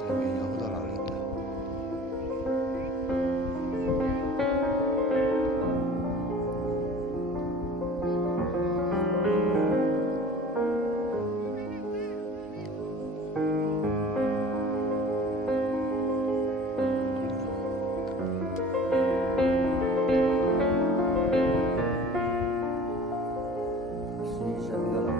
上面有好多榴蓮嘅。樹上面嘅榴蓮。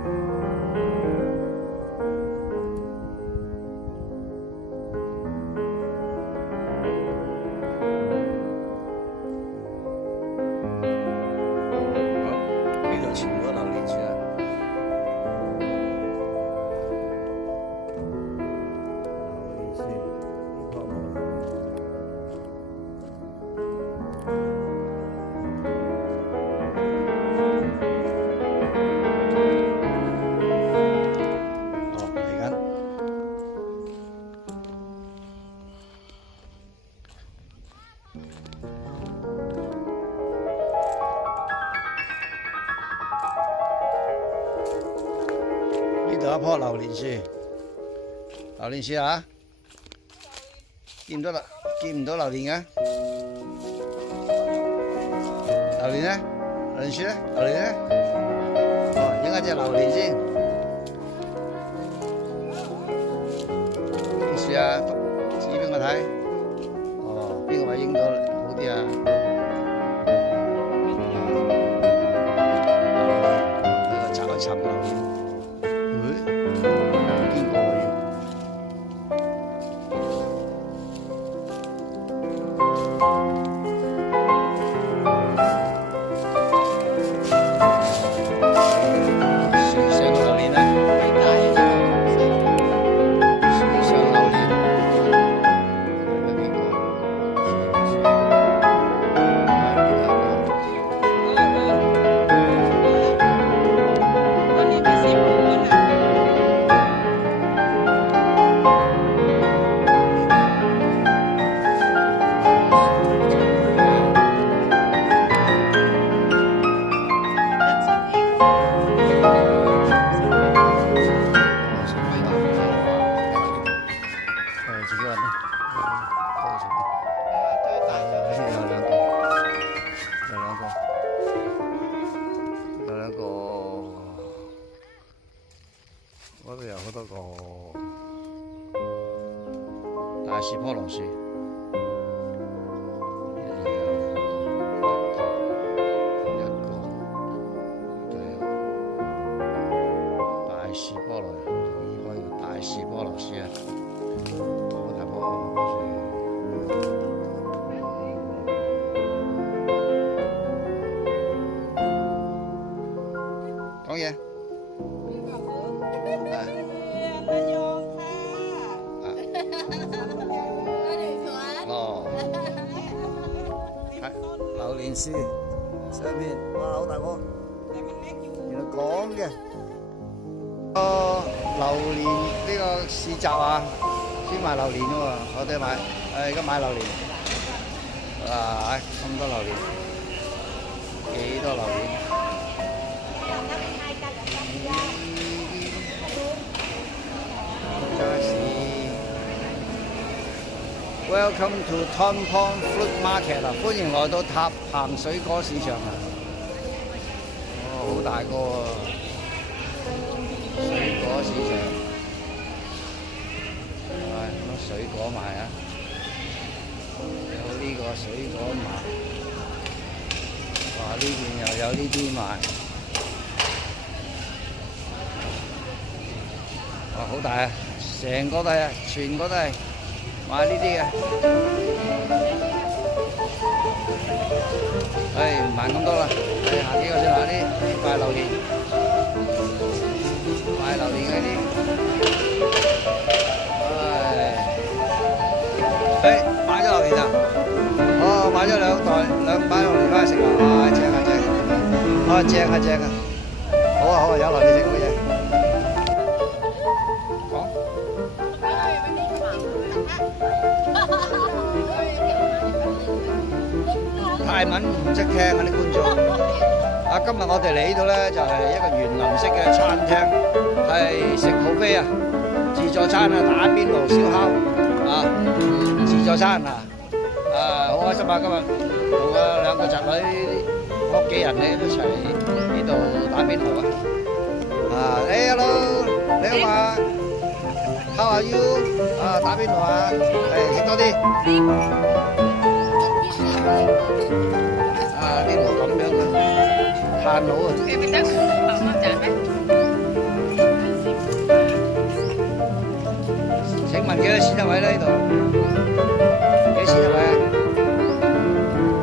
呢度全部都榴蓮樹啊！榴蓮樹呢棵冇啦。哦，嚟緊。呢度一棵榴蓮樹，榴蓮樹啊，見唔到啦，見唔到榴蓮嘅。榴蓮咧，榴蓮樹咧，榴蓮咧，哦，影下隻榴蓮先。邊樹啊？指俾我睇。哦，邊個位影到好啲啊？呢個找一尋榴蓮。見過喎要。樹上榴蓮啊！樹上榴蓮，有幾個？自己揾啦，有兩個，嗰度有好多個大樹菠蘿樹，一個，大樹菠蘿，可以大樹菠蘿樹啊！好大棵樹。講嘢。哦。係榴蓮樹上面，哇，好大棵。原來講嘅。榴蓮呢個市集啊！先買榴蓮啫喎，我哋買，而家買榴蓮，哇！咁多榴蓮，幾多榴蓮？Welcome to Tom Pong Fruit Market 啊！歡迎來到塔棚水果市場啊！哦，好大個啊！水果市場。水果賣啊！有呢個水果賣，哇！呢邊又有呢啲賣，哇！好大啊！成個都係，全個都係賣呢啲嘅。唉，唔賣咁多啦，行幾個先買啲賣榴蓮，賣榴蓮嗰啲。買咗榴蓮啊！哦，買咗兩包榴蓮翻去食啊！哇，正啊正！哦，正啊正啊！好啊好啊，有榴蓮食好嘢。講。泰文唔識聽啊啲觀眾。啊，今日我哋嚟呢度咧就係一個園林式嘅餐廳，係食 buffet啊，自助餐啊，打邊爐、燒烤。啊，自助餐啊，好開心啊！今日同我兩個侄女屋企人咧一齊呢度打邊爐啊！Hello， 你好嘛？How are you？ 打邊爐啊！食多啲。呢度咁樣嘅炭爐啊！你咪得500蚊賺咩？請問幾多錢一位呢？呢度？